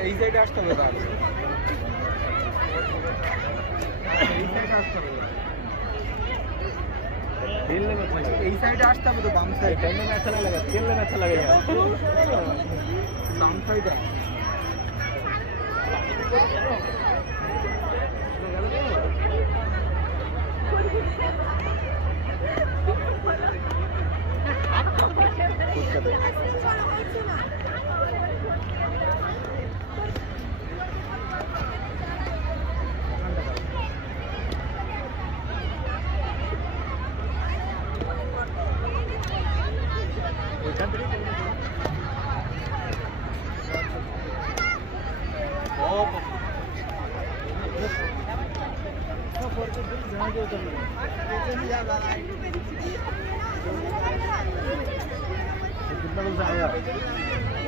এই সাইডে আসতে হবে তার এই সাইডে আসতে হবে खेलने में अच्छा लगा এই সাইডে আসতে হবে তো বাম সাইড खेलने में अच्छा लगा खेलने में अच्छा लगेगा বাম সাইডে कितना पैसा आया